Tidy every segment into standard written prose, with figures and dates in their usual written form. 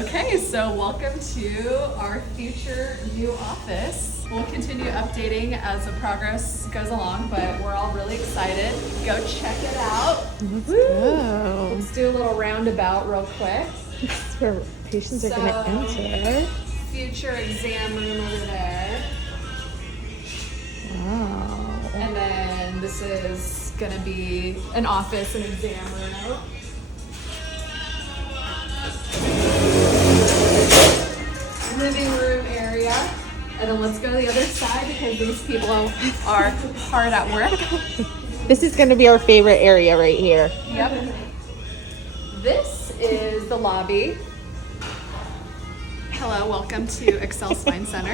Okay, so welcome to our future new office. We'll continue updating as the progress goes along, but we're all really excited. Go check it out. Let's go. Let's do a little roundabout real quick. This is where patients are going to enter. Future exam room over there. Wow. And then this is going to be an office and exam room. Living room area. And then let's go to the other side because these people are hard at work. This is going to be our favorite area right here. Yep. This is the lobby. Hello, welcome to Excel Spine Center.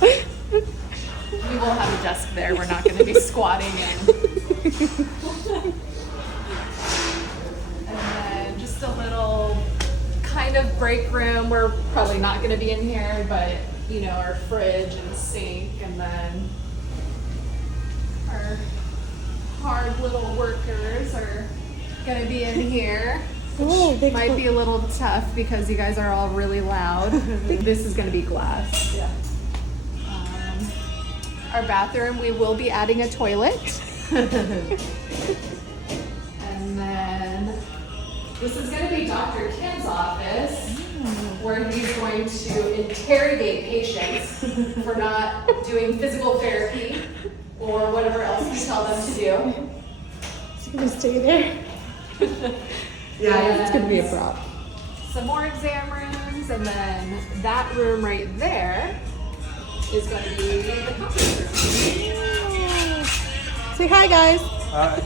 We will have a desk there. We're not going to be squatting in. And then just a little kind of break room. We're probably not going to be in here, but you know, our fridge and sink, and then our hard little workers are going to be in here. Oh, Which might be a little tough because you guys are all really loud. This is going to be glass. Yeah. Our bathroom, we will be adding a toilet. And then this is going to be Dr. Ken's office, where he's going to interrogate patients for not doing physical therapy or whatever else we tell them to do. Is he going to stay there? Yeah, it's going to be a prop. Some more exam rooms, and then that room right there is going to be the conference room. Say hi, guys. Hi.